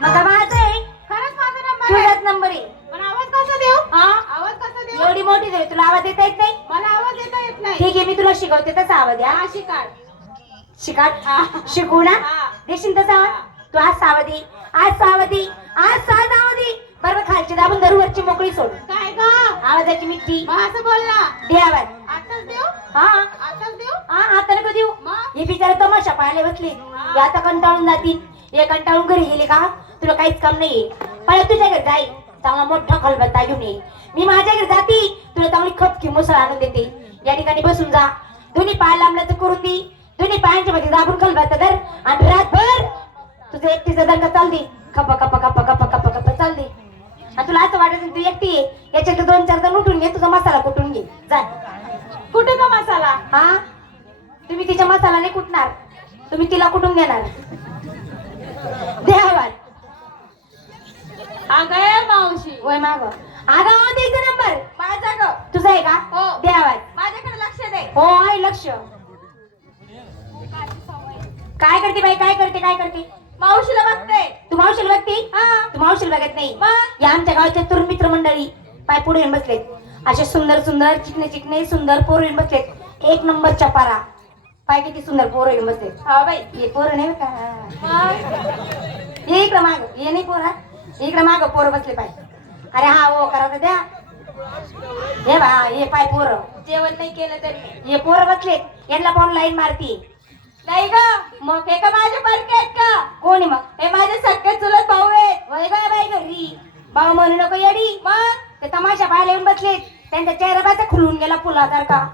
माझा माझा खरंच माझा नंबर आहे. तुझाच नंबर आहे. पण आवाज कसा देऊ? हा? आवाज कसा देऊ? एवढी मोठी झाली तुला आवाज येता येत नाही? मला आवाज येता येत नाही. ठीक आहे मी तुला शिकवते तसा आवाज या हा शिकाड शिकाट शिकू ना? हा. देशील तसा आवाज? तू आज सावधी आज सावधी आज सावधी बरोबर खालची दाबून दरवरची मोकळी सोड. काय ग? आवाजाची मिठी मग असं बोल ना. दे आवाज. आताच देऊ? हा. आताच देऊ? हा आता नको देऊ. मग? हे बिचारे तमाशा पाहायला बसले. हे आता कंटाळून जातील. हे कंटाळून घरी गेले का? तुला काहीच काम नाहीये. पण तुझ्या घरी जाई. चांगला मोठा खलबत्ता घेऊन ये. मी माझ्या घरी जाती. तुला चांगली खपकी मुसळ आणून देते. या ठिकाणी बसून जा. दोन्ही पाय लांबला तर करून दे. दोन्ही पायांच्या मध्ये दाबून खलबत्ता धर. आणि रातभर तुझं एकटीचा दंग चाल दे खपा खपा खपा खपा खपा खपा चाल दे आणि तुला असं वाटत तू एकटी आहे याच्यात दोन चार जण उठून घे तुझा मसाला कुटून घे. जा. कुठे का मसाला? हा? तुम्ही तिच्या मसाला नाही कुटणार तुम्ही तिला कुटून देणार? अगं मावशी. वय माग. आगाव द्यायचा नंबर. माझा ग तुझा आहे का? हो. देवात माझ्याकडे लक्ष दे. हो आहे लक्ष. काय करते बाई? काय करते? काय करते? मावशीला बघते. तू मावशीला बघते? हा. तू मावशीला बघत नाही? या आमच्या गावाच्या तरुण मित्र मंडळी पाय पुढे येऊन बसलेत. असे सुंदर सुंदर चिकने चिकने सुंदर पोर येऊन बसलेत. एक नंबरच्या पारा. पाय किती सुंदर पोर येऊन बसलेत. हा बाई. हे पोर नाही का? ये इकडं माग. ये नाही पोरा इकडे माग पोर बसले पाय. अरे हा हो करा तर द्या. हे बा हे पाय पोर. जेवण नाही केलं तरी. हे पोर बसले यांना पाहून लाईन मारती? नाही ग. मग हे का माझे परके आहेत का? कोण मग? हे माझे सगळे चुलत भाऊ आहेत. वय गाय बाई घरी. बाबा म्हणू नको येडी. मग? ते तमाशा पाहायला येऊन बसले. त्यांचा चेहरा बाचा खुलून गेला फुलासारखा.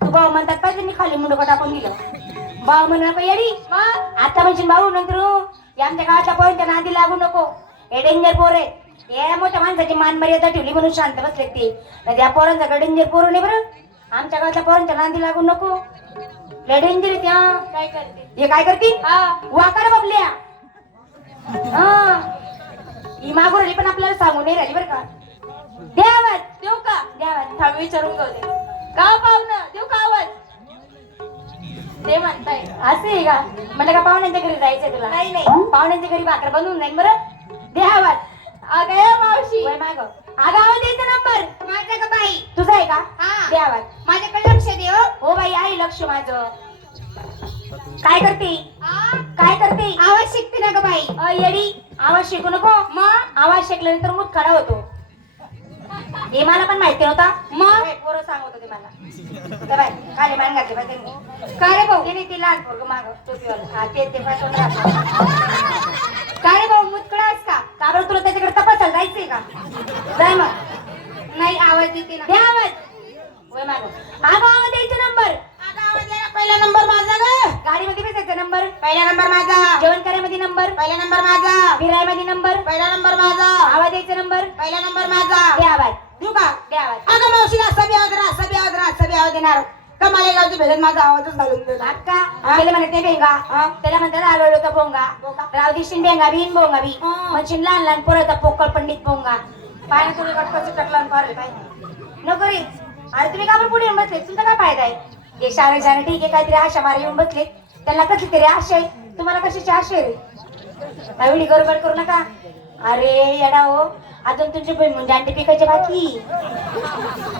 तू भाऊ म्हणतात पाहिजे मी खाली मुंडको टाकून दिलं. भाऊ म्हणू नको येडी. मग? आता म्हणशील भाऊ नंतर आमच्या गावाच्या पोरांच्या नादी लागू नको. हे डेंजर पोर आहे. या मोठ्या माणसाची मान मर्यादा ठेवली म्हणून शांत बसले ते. नाही त्या पोरांचा डेंजर पोर नाही बरं? आमच्या गावाच्या पोरांच्या नादी लागू नको. लय डेंजर त्या काय करते? हे काय करतील हा. वाकार बबल्या. हा. ही मागून राहिली पण आपल्याला सांगू नाही राहिली बरं का? द्यावात देऊ का? द्यावात थांब विचारून घेऊ दे. का पाहुणं? देऊ का आवाज? ते म्हणताय. असं आहे का? म्हणलं का पाहुण्यांच्या घरी जायचंय तुला? नाही, नाही. पाहुण्यांच्या घरी भाकर बनवून जाईल बरं? द्यावात अगं ये मावशी. वय माग. द्यायचा नंबर माझा का बाई. तुझा आहे का? हा. द्यावात माझ्याकडे लक्ष दे हो. हो बाई आहे लक्ष माझं. काय करते? हा? काय करते? आवाज शिकते ना ग बाई. अ, येडी. आवाज शिकू नको. मग? आवाज शिकल्यानंतर मूत खडा होतो. हे मला पण माहिती नव्हता. मग? हे पोरं सांगत होते मला. तर बाई, खाली मान घातली पाहिजे त्यांनी. काय रे भाऊ? ते नाही ते लहान पोरग माग. टोपीवालं हा ते ते पाठवून राहतं. काय रे भाऊ मुतकडास का का बरं तुला त्याच्याकडे जायचंय का? जाय मग. नाही आवाज देते ना द्या आवाज वय माग. आगो आवाज द्यायचा नंबर. आवाज पहिला नंबर माझा ग. गाडीमध्ये बसायचा नंबर. पहिला नंबर माझा. जेवण करायमध्ये नंबर. पहिला नंबर माझा. फिरायमध्ये नंबर. पहिला नंबर माझा. आवाज द्यायचा नंबर. पहिला नंबर माझा. द्या आवाज. देऊ का? द्या आवाज. अगं मावशीला असा बी आवाज देणार असा बी आवाज देणार असा बी आवाज देणार. का मला गावची भेटत माझा आवाजच घालून देणार अक्का त्याला म्हणत भेंगा. हा. त्याला म्हणतात आलोलो का भोंगा. राव दिशीन भेंगा बीन भोंगा बी. म्हणशील लहान लहान पोराचा पोकळ पंडित भोंगा. पायानं तुम्ही कटकच टकला पाहिजे नको रे. अरे तुम्ही का पुढे येऊन बसले तुमचा काय फायदा आहे? हे शाळे शाळे ठीक आहे काहीतरी आशा मारे येऊन बसले त्यांना कसली तरी आशा आहे. तुम्हाला कशाची आशा आहे रे? एवढी गडबड करू नका. अरे येडा हो. अजून तुमची बहीण म्हणजे अंडे पिकायचे बाकी.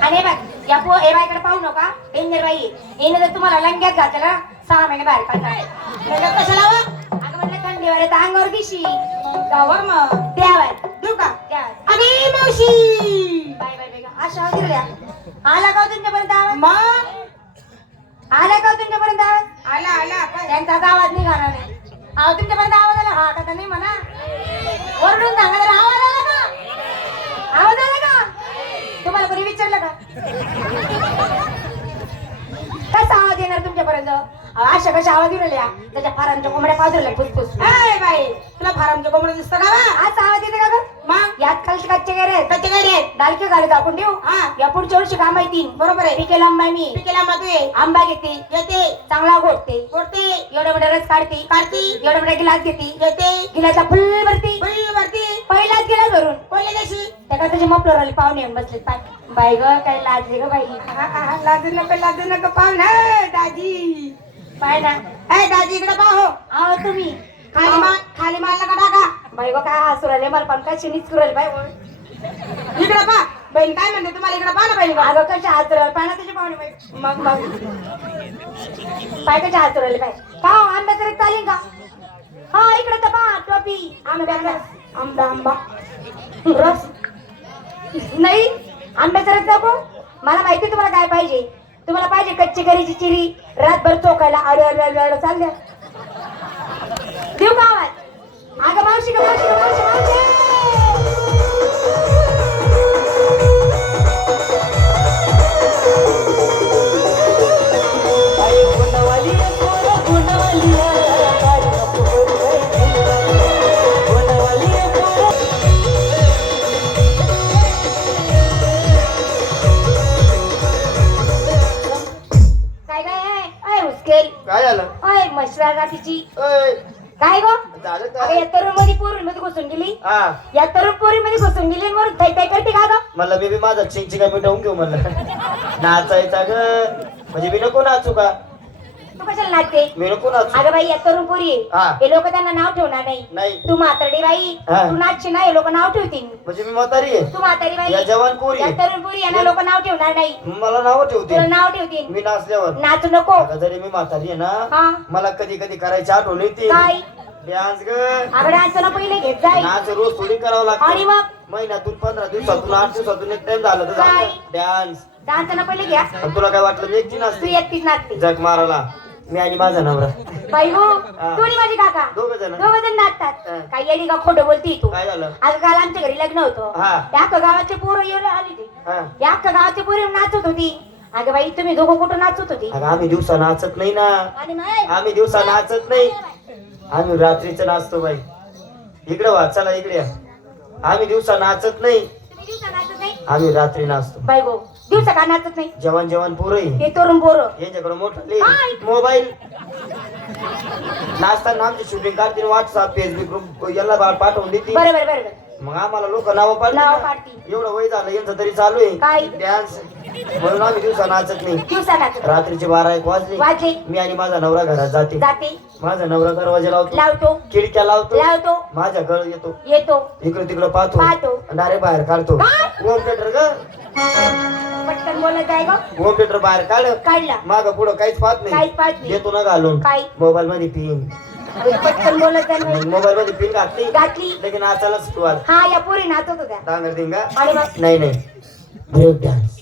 आणि हे बघ या पो हे बाईकडे पाहू नका. डेंजर बाई. येणं जर तुम्हाला लंग्यात घातलं ना सहा महिने बाहेर काढणार कशाला वा? अगं म्हटलं थंडीवर तर अंगावर दिशी. गावावर मग. द्यावात देऊ का? अगे मावशी. बाय बाय बाय अशा दिल्या आला का हो तुमच्यापर्यंत आवाज? मग? आला का हो तुमच्यापर्यंत आवाज? आला आला त्यांचा आता आवाज निघाला नाही. अहो तुमच्यापर्यंत आवाज आला? हा आता नाही म्हणा. ओरडून सांगा जरा. आवाज आला का? आवाज आला का? तुम्हाला कोणी विचारलं का? कसा आवाज येणार तुमच्यापर्यंत? अशा कशा आवाज येऊ राहिल्या? त्याच्या फारांच्या कोंबड्या पाजरल्या फुसफुस. ए बाई तुला फारामचं कोंबडं दिसतं का? बा? असा आवाज येते का ग? मग? यात खालचे कच्चे गेरे आहेत. कच्चे काय रे दालके घालत आपण देऊ हा. या पुढच्या वर्षी काम तीन बरोबर आहे. पिकेला आंबा मी. पिकेला मग तू आंबा घेते. येते चांगला घोटते. कोरते एवढा मोठा रस काढते. काढती. एवढा मोठा गिलास घेते. येते गिलाचा फुल भरती. फुल पहिलाच गिलास भरून पहिले दिवशी? त्या त्याचे मफलर आले पाहुणे येऊन बसले पाय. बाई ग काय लाजले ग बाई. हा, हा, हा, लाजू नका लाजू नका पाहून दाजी. पाय ना. ए दाजी इकडे पाहो आहो तुम्ही. खाली माल खाली माल नका टाका बाई गो काय हसू राहिले मला पण काय चिनीच करू राहिले बाई गो. इकडे पा बहीण काय म्हणते तुम्हाला? इकडे पा ना बहीण अगं कशा हसू राहिले पाय ना त्याची पाहुणे बाई. मग मग. पाय कशा हसू राहिले बाई. का हो, आंब्याचं रस चालेल का? हा इकडे तर पा टोपी. रस आंबा आंबा. रस. नाही आंब्याचा रस नको. मला माहिती तुम्हाला काय पाहिजे. तुम्हाला पाहिजे कच्ची करीची चिरी. रातभर चोकायला अरे अरे अरे अरे चालल्या. देऊ का आवाज? अगं मावशी का मावशी मावशी मावशी. अय, काय गो? झालं अगं या तरुणमध्ये पोरी मध्ये घुसून गेली. हा. या तरुण पोरी मध्ये घुसून गेली आणि वरून करते का ग? म्हणलं बेबी माझा चिंची काय मिटवून घेऊ म्हणलं. नाचायचा ग. म्हणजे मी नको नाचू का? तू कशाला नाचते मी अगं बाई या तरुण पोरी. हा. हे लोक त्यांना नाव ठेवणार नाही. नाही. तू म्हातारडी बाई हा. तू नाचशी नाही हे लोक नाव ठेवतील. म्हणजे मी म्हातारी आहे. तू म्हातारी बाई या जवान पोरी या आहे. तरुण पोरी यांना लोक नाव ठेवणार नाही. मला नाव ठेवते तुला नाव ठेवतील. मी नाचल्यावर. नाचू नको. जरी मी म्हातारी आहे हा. ना मला कधी कधी करायची आठवण येते. काय? डान्स ग. अगं ना पहिले घेत नाच रोज थोडी करावं आणि लागतं मग? महिन्यातून पंधरा दिवसातून आठ दिवसातून एक टाइम झालं तर काय? डान्स. डान्स ना पहिले घ्या. तुला काय वाटलं? मी एकटी तू नाचते एकटीच नाचते. जग मारायला. मी आणि माझा नवरा. बाई हो आणि माझी काका? दोघं जण. दोघ जण नाचतात. हा. काही येडी का खोटं बोलती तू? काय झालं? आज काल आमच्या घरी लग्न होतं. हा. त्या अख्खा गावातले पोरं येऊन आली ती हा. या अख्खा गावातली पोरं नाचत होती. अगं बाई तुम्ही दोघं कुठं नाचत होती? अगं आम्ही दिवसा नाचत नाही ना. आणि नाही आम्ही दिवसा नाचत नाही. आम्ही रात्रीचं नाचतो बाई. इकडे वा चला इकडे या. आम्ही दिवसा नाचत नाही. तुम्ही दिवसा नाचत नाही? आम्ही रात्री नाचतो. बाई गो दिवसा का नाचत नाही. जवान जवान पोरही हे तरुण पोरं. यांच्याकडे मोठा हाय. मोबाईल. नाचताना आमची शूटिंग काढतील व्हॉट्सअप फेसबुक ग्रुप याला बा- पाठवून देते बरं बरं बरं बरं. मग आम्हाला लोक नावं नावं पाडतील. एवढं वय झालं यांचं तरी चालू आहे? डान्स म्हणून आम्ही दिवसा नाचत नाही. दिवसा नाचत रात्रीचे बारा एक वाजले. वाजले. मी आणि माझा नवरा घरात जाते. जाते. माझा नवरा दरवाजा लावतो. लावतो. खिडक्या लावतो. लावतो. माझ्या गळ येतो. येतो. इकडे तिकडे पाहतो. पाहतो. डायरेक्ट बाहेर काढतो. काय? होम थिएटर ग. पटकन बोलत आहे गं. होम थिएटर बाहेर काढ. काढला. माग पुढं काहीच पाहत काहीच पाहत नाही. देतो ना घालून. काय? मोबाईल मध्ये पिन पटकन बोलत आहे बाई. मोबाईल मध्ये पिन घातली. घातली. लगेच नाचायला सुरुवात. हा या पोरी नाचत होत्या. आणि मग नाही नाही. Break dance.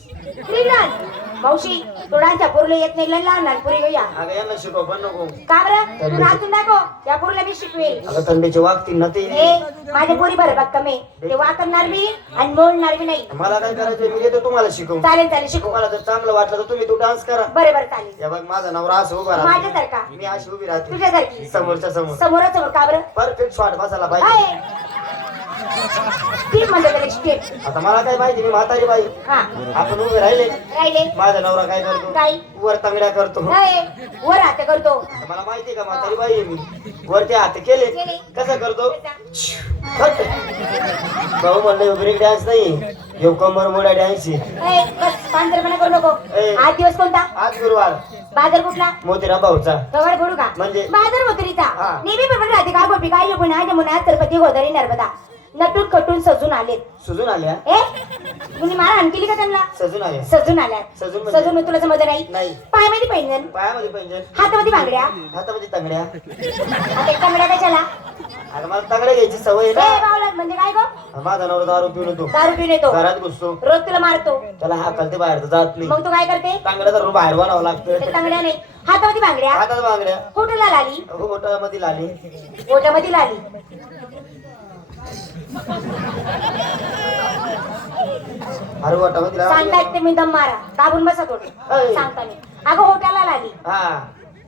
श्रीनाथ मावशी तोडांच्या पोरीला येत नाही लय लहान लहान पोरी गं या. अगं यांना शिकव पण नको. का बरं? तू नाचून दाखव या पोरीला मी शिकवेल. अगं थंडीचे वागतील ना ते हे माझे पोरी बरं बघ कमी. ते वाकणार बी आणि मोडणार बी नाही. मला काय करायचं मी येतो तुम्हाला शिकवू चालेल चालेल शिकव. तुम्हाला जर चांगलं वाटलं तर तुम्ही तू डान्स करा. बरं बरं चालेल. या बघ माझा नवरा असं उभा राहतो. माझ्यासारखा? मी अशी उभी राहते. तुझ्यासारखी? समोरच्या समोर. समोरच समोर का बरं? परफेक्ट शॉट बसायला पाहिजे. त्याला स्टेप आता मला काय माहिती मी म्हातारी बाई हा. आपण उभे राहिले. राहिले. माझा नवरा काय करतो? काय? वर तांगड्या करतो. वर हात करतो. आता मला माहिती का म्हातारी बाई आहे मी? वरती हात केले. केले. कसं करतो? हट. भाऊ म्हणलं ब्रेक डान्स नाही यो कंबर मोडा डान्स आहे. ए, बस पांढरपणा करू नको. ए. आज दिवस कोणता? आज गुरुवार बाजार कुठला? मोतीराम भाऊचा. गवड फोडू का? म्हणजे? बाजार मोतरीचा. हा. नेहमी बरोबर राहते का गोपी काय पण आज म्हणून आज सरपती गोदारी नर्मदा. नटून कटून सजून आलेत. सुजून आल्या? ए? मला हाण केली का त्यांना? सजून आल्या. सजून आल्यात. सजून म्हणजे? सजून तुला समज नाही? नाही. पायामध्ये पैंजण. पायामध्ये पैंजण. हातामध्ये बांगड्या. हातामध्ये तांगड्या. आता तांगड्या कशाला? अरे मला तांगड्या घ्यायची सवय ए म्हणजे काय गो? ना माझा नवरा दारू पिऊन येतो. दारू पिऊन येतो. घरात घुसतो. रोज तुला मारतो. त्याला हाकलते बाहेर जात नाही. मग तू काय करते? तांगड्या धरून बाहेर बनावं ते लागतं तांगड्या नाही. हातामध्ये बांगड्या. हातात बांगड्या. होटला लाली होटामध्ये लाली. ओटामध्ये लाली. अरे लाली सांगतायत ते मी दम मारा. दाबून बसा थोडे. सांगता मी अगं होटाला लाली हा.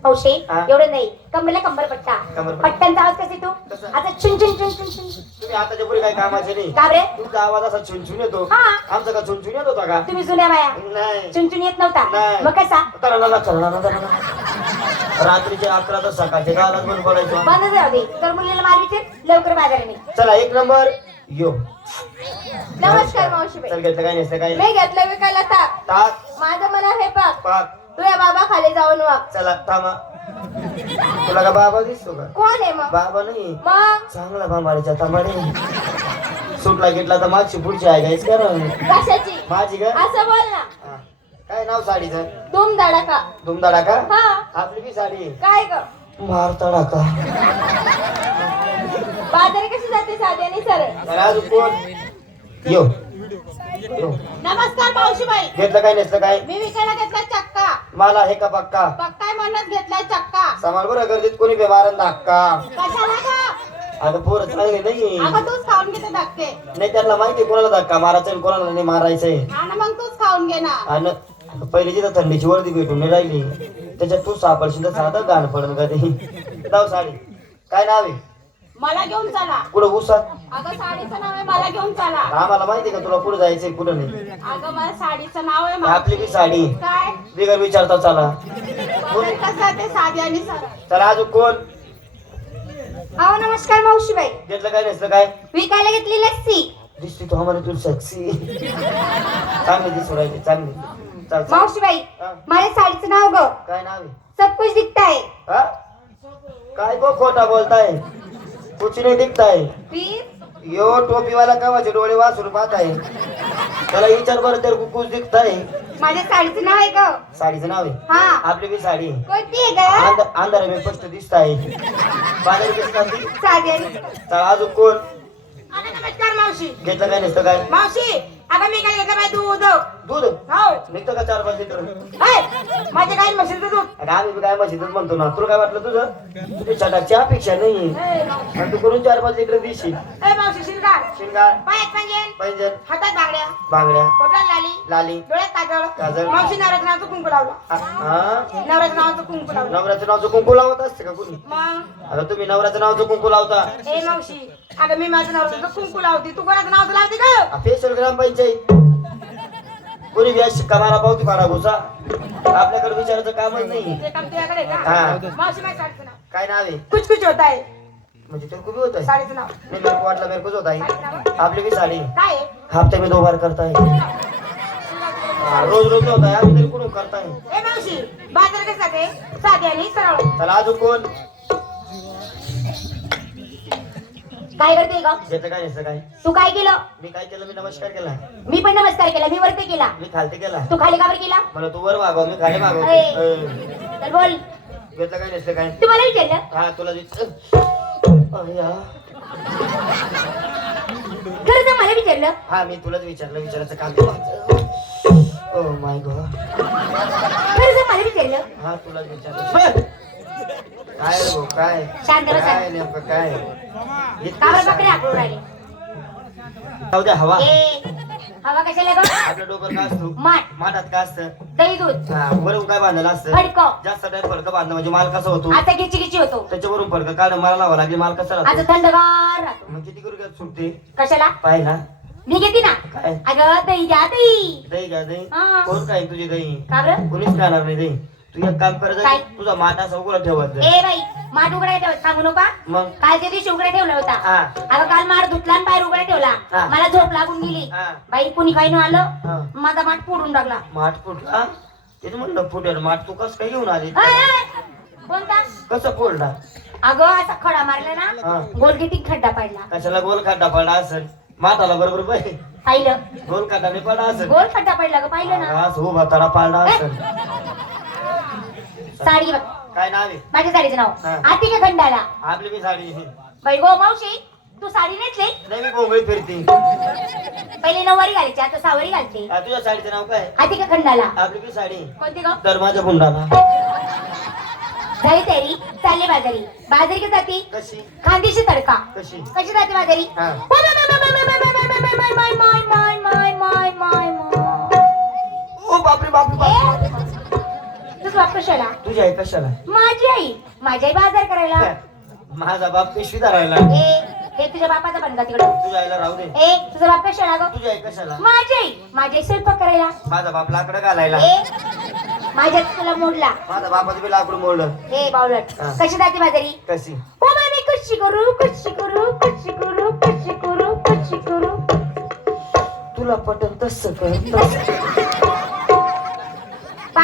हौशे हा. एवढं नाही. कमरेला कंबर पट्टा. पट्ट्यांचा आवाज कसा कसा? आता चुन चुन चुन चुन चुन तुम्ही आताच्या पुढे काही कामाचे नाही. का रे तुमचा आवाज असा छुनछुन येतो. हा. आमचा का छुनछुन येत होता का? तुम्ही जुन्या बाया. नाही. चुन चुन येत नव्हता. मग कसा. रात्रीचे अकरा तर सकाळचे. बंद जाऊ दे. तर मुलीला मारली लवकर बाजाराने. चला एक नंबर. यो. नमस्कार मावशीबाई चल घेतलं काय नसतं काय मी घेतलं विकायला ताक. ताक. माझं मला हे पाक पाक. तू या बाबा खाली जाऊन वाग. चला थांबा. तुला का बाबा दिसतो का? कोण आहे मग? बाबा नाही. मग? चांगला बांबाडीचा तांबाडे सुटला घेतला तर मागची पुढची आहे गायच का कशाची? माझी का? असं बोल ना. हा. काय नाव साडीचं? धूम धडाका धुमदाडा का हा. आपली बी साडी. काय ग? मारताडा का बाजारी कशी जाते साध्याने सरळ तर अजून कोण? यो. यो. नमस्कार मावशीबाई. घेतलं काय नसलं काय? मी विकायला घेतला चक्का. मला हे का पक्का? पक्काय म्हणत घेतलाय चक्का. समाल बरं गर्दीत कोणी मारन धक्का. कशाला का अगं पोरं चांगले नाही अगं तूच खाऊन घेते धक्के. नाही त्यांना माहिती कोणाला धक्का मारायचा आणि कोणाला नाही मारायचंय. हा ना मग तूच खाऊन घे ना. आणि पहिली जिथं थंडीची वर्दी भेटून नाही राहिली त्याच्यात तू सापडशील तर साधं गाण पडन का ते? जाऊ साडी. काय नाव आहे? मला घेऊन चला. कुठं उसात अगं साडीचं नाव आहे मला घेऊन चला. आम्हाला माहिती आहे का तुला कुठं जायचंय कुठं नाही? अगं मला साडीचं नाव आहे आपली बी मावशी. साडी. काय? बिगर विचारता चला. बघू कसं ते साधी आणि सरळ चला अजून कोण? अहो नमस्कार मावशीबाई. घेतलं काय नसलं काय? विकायला घेतली लस्सी. दिसती तू आम्हाला तू सेक्सी चांगली दिसू राहिली चांगली. चल चल. मावशीबाई हा. माझ्या साडीचं नाव ग. काय नाव आहे? सब कुछ दिखता है. हा? काय गो खोटा बोलताय? कुछ नाही दिखताय फिर यो टोपीवाला कवाचे डोळे वाचून पाहत आहे त्याला विचार बरं तर कुछ दिखताय. माझ्या साडीचं नाव आहे ग. साडीचं नाव आहे? हा. आपली बी साडी. आहे. कोणती आहे ग? अंध- अंधारा मी स्पष्ट दिसत आहे बाजारी साधी आणि चला अजून कोण? नमस्कार मावशी. घेतलं काय नसतं काय? मावशी अगं मी काय घेतलं बाई दूध दूध. हो. निघतं का चार पाच लिटर हाय, माझे काही म्हशीचं दूध? अरे आम्ही बी काय म्हणतो ना. तुला काय वाटलं तुझं? तुझी छटाची अपेक्षा नाही ए, मावशी. आणि तू करून चार पाच लिटर ए, मावशी पायात पैंजण. हातात बांगड्या. बांगड्या. पोटात लाली. लाली. डोळ्यात काजळ. काजळ. मावशी नवऱ्याचं नावाचं कुंकू लावला. हा नावाचं कुंकू लावलं. नवऱ्याचं नावचं कुंकू लावत असते का कुणी? मग? आता तुम्ही नवऱ्याचं नावचं कुंकू लावता. ए मावशी. अगं मी माझं नवऱ्याचं कुंकू लावते. तू कोणाचं नावाचं लावते का? फेशियल ग्रामपंचायत. कोणी व्याज शिक्का मारा पावती पाडा घुसा आपल्याकडे विचारायचं कामच नाही. ते काम तुझ्याकडे आहे हा. का मावशी माझ्या साडीचं नाव. काय नाव आहे? कुछ कुछ होत आहे. म्हणजे ते खूप होत आहे? साडीचं नाव. नाही मेरे को वाटलं मेरे कोच होत आहे. आपली बी साडी. काय आहे? हफ्ते में दो बार करता है रोज रोज होत आहे. आम्ही तरी कुठून करताय? ए मावशी बाजार कसं जाते साधी आणि सरळ. चला अजून कोण? काय करते ग? घेतलं काय नसतं काय? तू काय केलं? मी काय केलं? मी नमस्कार केला. मी पण नमस्कार केला. मी वरती केला. मी खालते केला. तू खाली काबर केला? मला तू वर मागव मी खाली मागव अय. अय. तर बोल. घेतलं काय नसतं काय? तू मला विचारलं? हा तुला. खरं तर मला विचारलं. हा मी तुलाच विचारलं. विचारायचं काम माझं. Oh my god. खरं तर मला विचारलं. हा तुलाच विचारलं. काय भाऊ काय? शांत बसा. काय नेमकं काय? राहिले. जाऊ द्या हवा. ए हवा कशाला ग? आपलं डोकर का असतो? माठ. माठात का असतं? दही दूध. हा वरून काय असतं? फडकं. जास्त टाइम फडकं बांधलं? म्हणजे माल कसा होतो? आता गिची गिची होतो. त्याच्यावरून फडकं काढ मला लावा लागली माल कसा आता राहतो थंडगार राहतो. मग किती करू का सुटते कशाला? पाहिला मी घेते ना. काय? अगं दही घ्या दही. दही घ्या दही. हा. कोण काय तुझी दही? का बरं कोणीच खाणार नाही दही. तू एक काम कर काय? तुझा माटा सगळं ठेवत जा. ए बाई माठ उघडा ठेव सांगू नका. मग? काल त्या दिवशी उघडा ठेवला होता. हा. अगं काल माठ धुतला आणि बाहेर उघडा ठेवला. मला झोप लागून गेली. हा. बाई कुणी काही न हा. आलं माझा माठ फोडून टाकला. माठ फुटला तेच म्हणलं फुटेल माठ तू कस काय घेऊन आली. कोणता? कसं फोडला? अगं असा खडा मारला हा. ना गोलगेटी खड्डा पडला. कशाला गोल खड्डा पडला असेल? माठाला बरोबर बाई. पाहिलं. गोल खड्डा नाही पडला असेल? गोल खड्डा पडला ग पाहिलं ना. हा, असं उभा तडा पाडला असेल. साडी बघ. काय नाव आहे? माझ्या साडीचं नाव. आतिका खंडाला. आपली बी साडी बाई गो मावशी तू साडी नेसली नाही मी कोंबडी फिरते. पहिले नऊवारी घालायची आता सहावारी घालते. हा, तुझ्या साडीचं नाव काय? आतिका खंडाला. आपली बी साडी कोणती ग? धर्माच्या बुंडाला झाली तयारी. चालली बाजारी. बाजारी का जाती? कशी? खांदेशी तडका. कशी? कशी जाते बाजारी? हा. ओ बापरे बापरे बाप कशाला? तुझी आई कशाला? माझी आई. माझी आई बाजार करायला. माझा बाप पिशवी धरायला. ए हे तुझ्या बापाचा पण का तिकडं. तुझ्या आईला राहू दे. ए तुझा बाप कशाला ग? तुझी आई कशाला? माझी आई. माझी आई स्वयंपाक करायला. माझा बाप लाकडं घालायला. ए माझ्या तुला मोडला. माझा बापाचं बी लाकूड मोडलं. हे बावलट हा. कशी जाते बाजारी? कशी? ओ मामी कशी करू कशी करू कशी करू कशी करू कशी करू. तुला पटन तस कर तसं.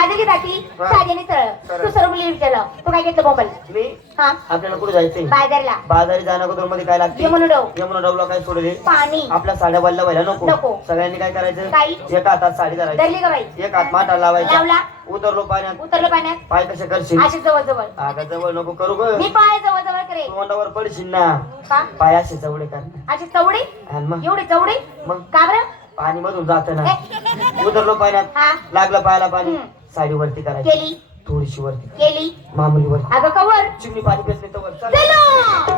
मुलगी जाती हा. साडीने तळ. तू सर्व मुली विचारलं. तू काय घेतलं मोबाईल? मी? हा. आपल्याला कुठे जायचंय? बाजारला. बाजारी जाण्याअगोदरमध्ये काय लागते? यमुनोडव. यमुना काय सोडले? पाणी. आपल्या साड्या बदला व्हायला नको. नको. सगळ्यांनी काय करायचं? काही. एका हातात साडी धरायची. धरली का बाई? एक हात माटा लावायचा. लावला. उतरलो पाण्यात. उतरलं पाण्यात. पाय कसे करशील? अशी जवळ जवळ आगा जवळ नको करू ग. मी पाय जवळ जवळ करे तोंडावर पडशील ना. का? पाय असे जवळ कर. अशी चवडी आणि मग? एवढी चवडी मग? का बरं? पाणी मधून जात ना. ए, उतरलो पाण्यात. हा. लागलं पायाला पाणी. हम्म. साडीवरती करायची. केली. थोडीशी वरती केली. मामूलीवरती अगं कवर चिमणी पाणी पेचले तर वर. चलो.